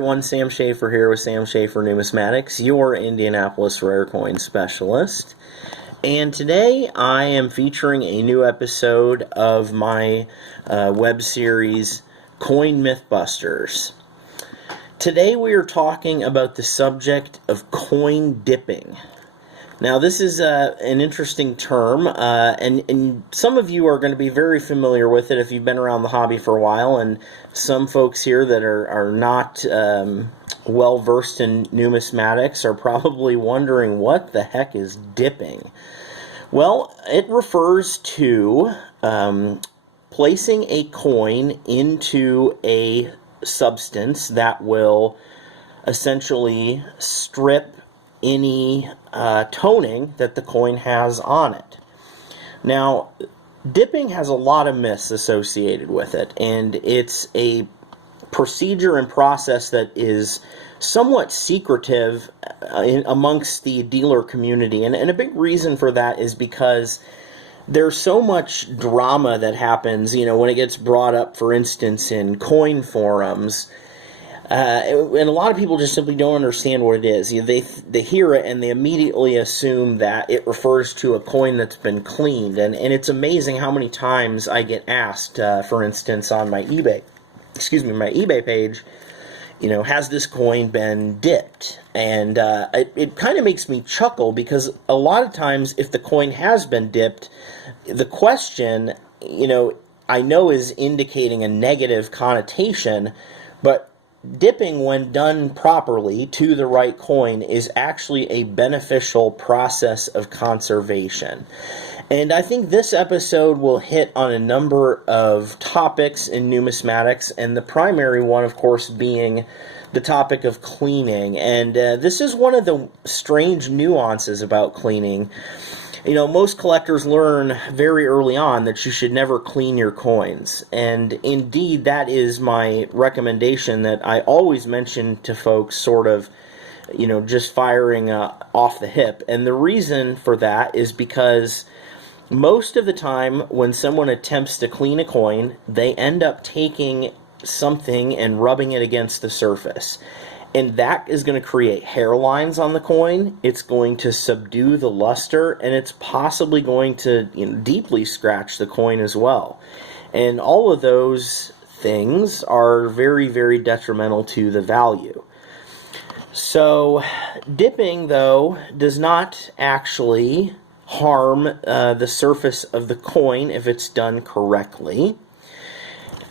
everyone, Sam Schaefer here with Sam Schaefer Numismatics, your Indianapolis rare coin specialist. And today I am featuring a new episode of my web series, Coin Mythbusters. Today we are talking about the subject of coin dipping. Now this is an interesting term, and some of you are going to be very familiar with it if you've been around the hobby for a while, and some folks here that are not well versed in numismatics are probably wondering what the heck is dipping. Well, it refers to placing a coin into a substance that will essentially strip any toning that the coin has on it. Now, dipping has a lot of myths associated with it, and it's a procedure and process that is somewhat secretive amongst the dealer community, and a big reason for that is because there's so much drama that happens, when it gets brought up, for instance, in coin forums. And a lot of people just simply don't understand what it is. They hear it and they immediately assume that it refers to a coin that's been cleaned. And it's amazing how many times I get asked, for instance, on my eBay page, has this coin been dipped? And it kind of makes me chuckle because a lot of times if the coin has been dipped, the question, I know is indicating a negative connotation, but dipping, when done properly to the right coin, is actually a beneficial process of conservation. And I think this episode will hit on a number of topics in numismatics, and the primary one, of course, being the topic of cleaning. And this is one of the strange nuances about cleaning. Most collectors learn very early on that you should never clean your coins. And indeed, that is my recommendation that I always mention to folks, sort of, just firing off the hip. And the reason for that is because most of the time when someone attempts to clean a coin, they end up taking something and rubbing it against the surface. And that is going to create hairlines on the coin. It's going to subdue the luster, and it's possibly going to deeply scratch the coin as well. And all of those things are very, very detrimental to the value. So dipping, though, does not actually harm the surface of the coin if it's done correctly.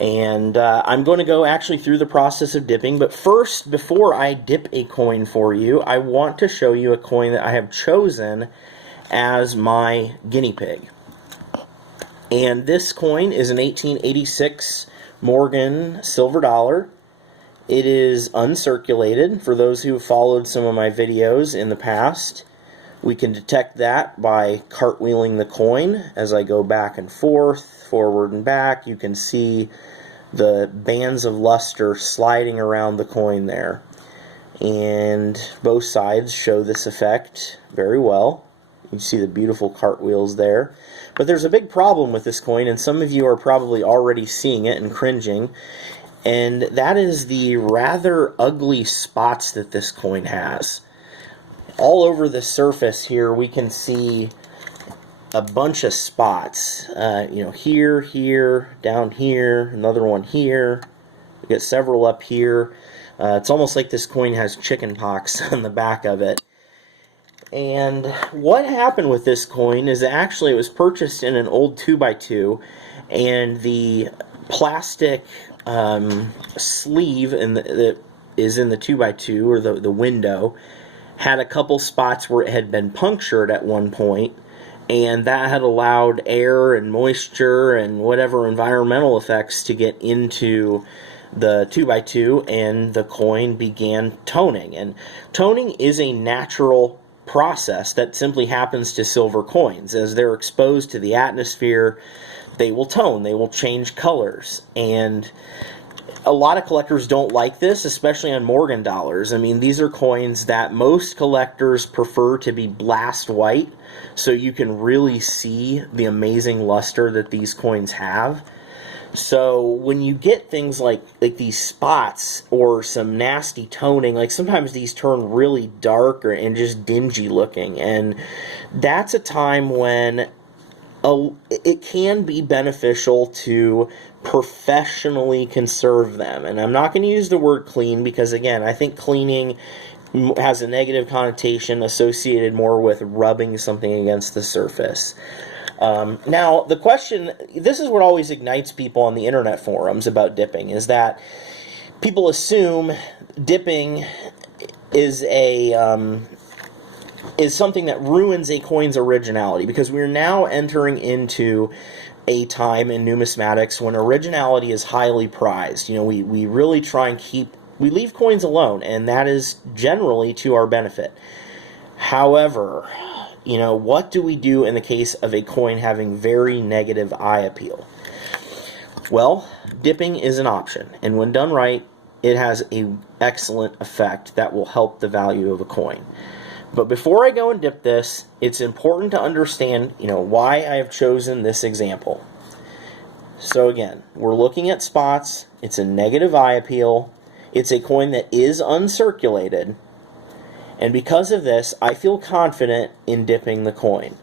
And I'm going to go actually through the process of dipping, but first, before I dip a coin for you, I want to show you a coin that I have chosen as my guinea pig. And this coin is an 1886 Morgan silver dollar. It is uncirculated. For those who have followed some of my videos in the past, we can detect that by cartwheeling the coin as I go back and forth, forward and back. You can see the bands of luster sliding around the coin there. And both sides show this effect very well. You see the beautiful cartwheels there. But there's a big problem with this coin, and some of you are probably already seeing it and cringing. And that is the rather ugly spots that this coin has. All over the surface here we can see a bunch of spots, here, down here, another one here. We get several up here. It's almost like this coin has chicken pox on the back of it. And what happened with this coin is actually it was purchased in an old 2x2, and the plastic sleeve that is in the 2x2, or the window, had a couple spots where it had been punctured at one point, and that had allowed air and moisture and whatever environmental effects to get into the 2x2, and the coin began toning. And toning is a natural process that simply happens to silver coins. As they're exposed to the atmosphere, they will tone, they will change colors. And a lot of collectors don't like this, especially on Morgan dollars. I mean, these are coins that most collectors prefer to be blast white, so you can really see the amazing luster that these coins have. So when you get things like these spots or some nasty toning, like sometimes these turn really dark and just dingy looking, and that's a time when it can be beneficial to professionally conserve them. And I'm not going to use the word clean because, again, I think cleaning has a negative connotation associated more with rubbing something against the surface. Now, the question, this is what always ignites people on the internet forums about dipping, is that people assume dipping is is something that ruins a coin's originality, because we're now entering into a time in numismatics when originality is highly prized. You know, we really try and we leave coins alone, and that is generally to our benefit. However, you know, what do we do in the case of a coin having very negative eye appeal? Well, dipping is an option, and when done right, it has an excellent effect that will help the value of a coin. But before I go and dip this, it's important to understand, you know, why I have chosen this example. So again, we're looking at spots. It's a negative eye appeal. It's a coin that is uncirculated. And because of this, I feel confident in dipping the coin.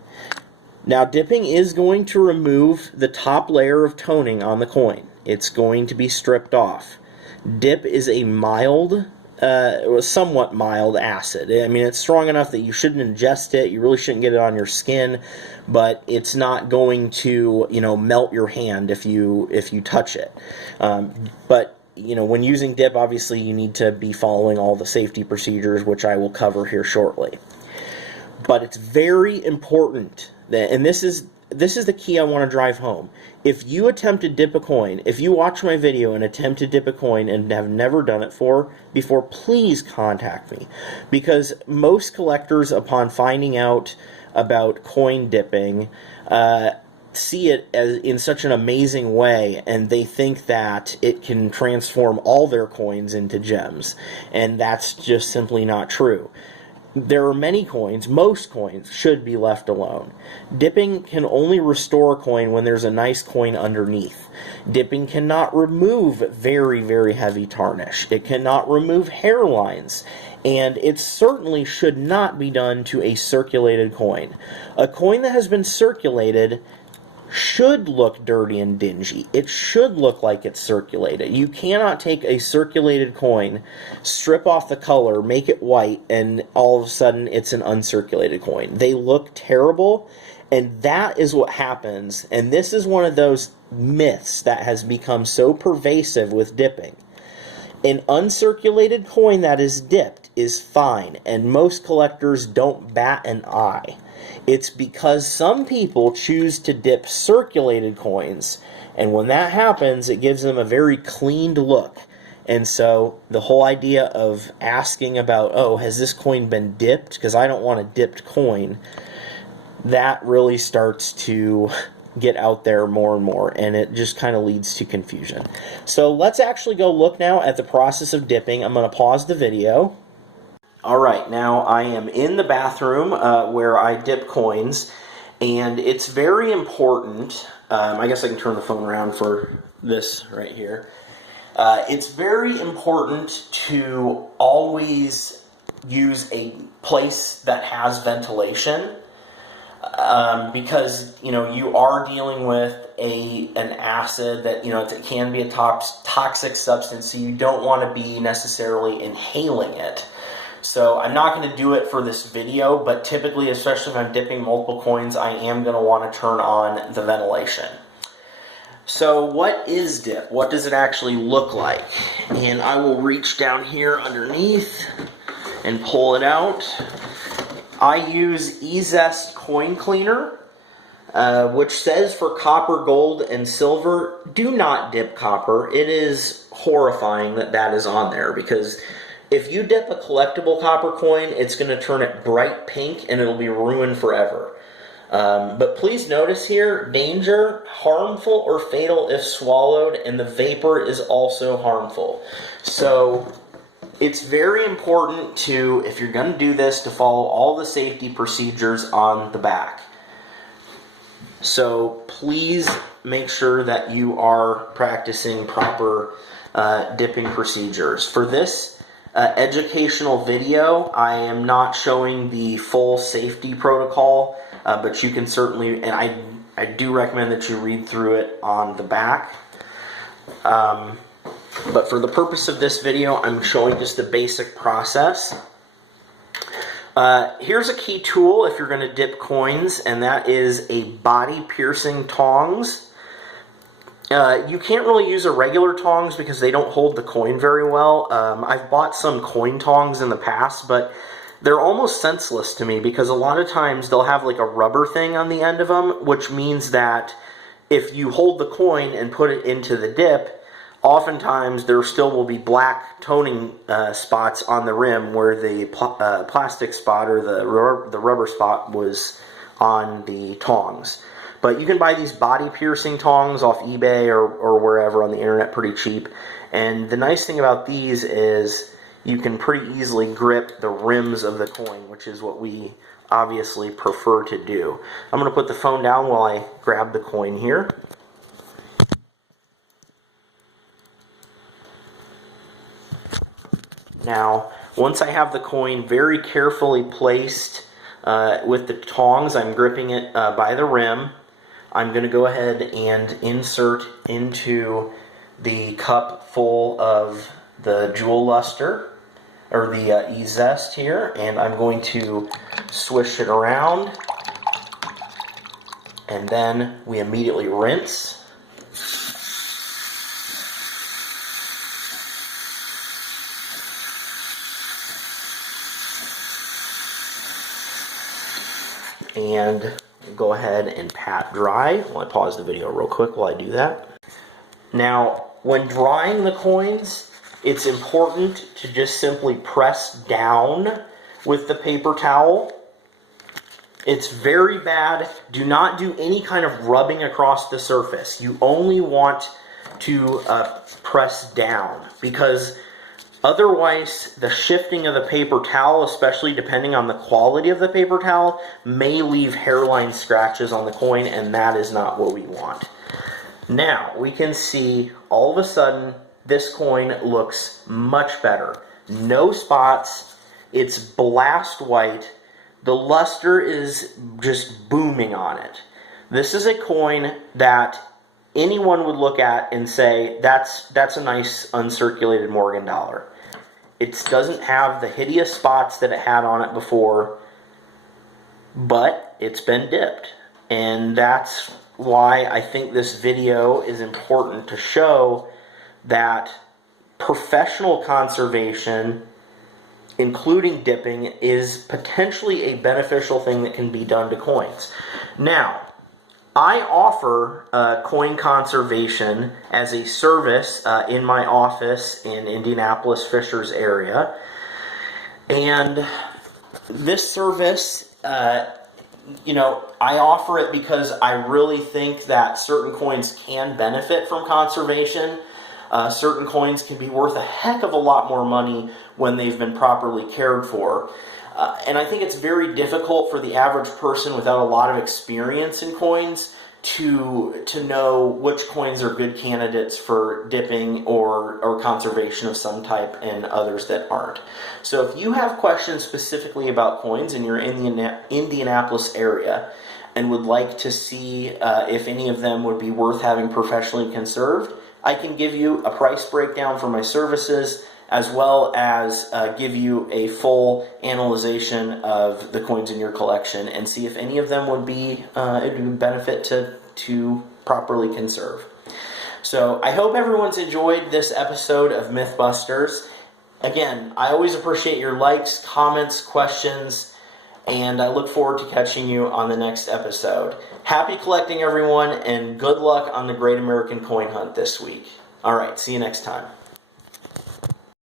Now, dipping is going to remove the top layer of toning on the coin. It's going to be stripped off. Dip is a mild, somewhat mild acid. I mean, it's strong enough that you shouldn't ingest it. You really shouldn't get it on your skin, but it's not going to, you know, melt your hand if you touch it. But you know, when using dip, obviously you need to be following all the safety procedures, which I will cover here shortly. But it's very important that, and this is the key I want to drive home. If you attempt to dip a coin, if you watch my video and attempt to dip a coin and have never done it before, please contact me. Because most collectors, upon finding out about coin dipping, see it as in such an amazing way, and they think that it can transform all their coins into gems, and that's just simply not true. There are many coins, most coins, should be left alone. Dipping can only restore a coin when there's a nice coin underneath. Dipping cannot remove very, very heavy tarnish. It cannot remove hairlines. And it certainly should not be done to a circulated coin. A coin that has been circulated should look dirty and dingy. It should look like it's circulated. You cannot take a circulated coin, strip off the color, make it white, and all of a sudden it's an uncirculated coin. They look terrible, and that is what happens. And this is one of those myths that has become so pervasive with dipping. An uncirculated coin that is dipped is fine, and most collectors don't bat an eye. It's because some people choose to dip circulated coins, and when that happens, it gives them a very cleaned look. And so the whole idea of asking about, oh, has this coin been dipped? Because I don't want a dipped coin, that really starts to get out there more and more, and it just kind of leads to confusion. So let's actually go look now at the process of dipping. I'm going to pause the video. Alright, now I am in the bathroom where I dip coins, and it's very important, I guess I can turn the phone around for this right here. It's very important to always use a place that has ventilation, because, you know, you are dealing with an acid that, you know, it can be a toxic substance, so you don't want to be necessarily inhaling it. So I'm not going to do it for this video, but typically, especially if I'm dipping multiple coins, I am going to want to turn on the ventilation. So what is dip? What does it actually look like? And I will reach down here underneath and pull it out. I use eZest Coin Cleaner, which says for copper, gold, and silver, do not dip copper. It is horrifying that that is on there, because if you dip a collectible copper coin, it's going to turn it bright pink and it'll be ruined forever. But please notice here, danger, harmful or fatal if swallowed, and the vapor is also harmful. So it's very important to, if you're going to do this, to follow all the safety procedures on the back. So please make sure that you are practicing proper dipping procedures. For this educational video, I am not showing the full safety protocol, but you can certainly, and I do recommend that you read through it on the back. But for the purpose of this video, I'm showing just the basic process. Here's a key tool if you're going to dip coins, and that is a body-piercing tongs. You can't really use a regular tongs because they don't hold the coin very well. I've bought some coin tongs in the past, but they're almost senseless to me because a lot of times they'll have like a rubber thing on the end of them, which means that if you hold the coin and put it into the dip, oftentimes there still will be black toning spots on the rim where the plastic spot or the rubber spot was on the tongs. But you can buy these body piercing tongs off eBay or wherever on the internet pretty cheap. And the nice thing about these is you can pretty easily grip the rims of the coin, which is what we obviously prefer to do. I'm going to put the phone down while I grab the coin here. Now, once I have the coin very carefully placed with the tongs, I'm gripping it by the rim. I'm going to go ahead and insert into the cup full of the jewel luster, or the E-Zest here, and I'm going to swish it around, and then we immediately rinse. And go ahead and pat dry. Well, I pause the video real quick while I do that. Now, when drying the coins, it's important to just simply press down with the paper towel. It's very bad. Do not do any kind of rubbing across the surface. You only want to press down, because otherwise, the shifting of the paper towel, especially depending on the quality of the paper towel, may leave hairline scratches on the coin, and that is not what we want. Now, we can see all of a sudden, this coin looks much better. No spots. It's blast white. The luster is just booming on it. This is a coin that anyone would look at and say, that's a nice uncirculated Morgan dollar. It doesn't have the hideous spots that it had on it before, but it's been dipped. And that's why I think this video is important, to show that professional conservation, including dipping, is potentially a beneficial thing that can be done to coins. Now, I offer coin conservation as a service in my office in Indianapolis, Fishers area. And this service, you know, I offer it because I really think that certain coins can benefit from conservation. Certain coins can be worth a heck of a lot more money when they've been properly cared for. And I think it's very difficult for the average person without a lot of experience in coins to know which coins are good candidates for dipping or conservation of some type, and others that aren't. So if you have questions specifically about coins and you're in the Indianapolis area and would like to see if any of them would be worth having professionally conserved, I can give you a price breakdown for my services, as well as give you a full analyzation of the coins in your collection and see if any of them would be benefit to properly conserve. So I hope everyone's enjoyed this episode of Mythbusters. Again, I always appreciate your likes, comments, questions, and I look forward to catching you on the next episode. Happy collecting, everyone, and good luck on the Great American Coin Hunt this week. All right, see you next time.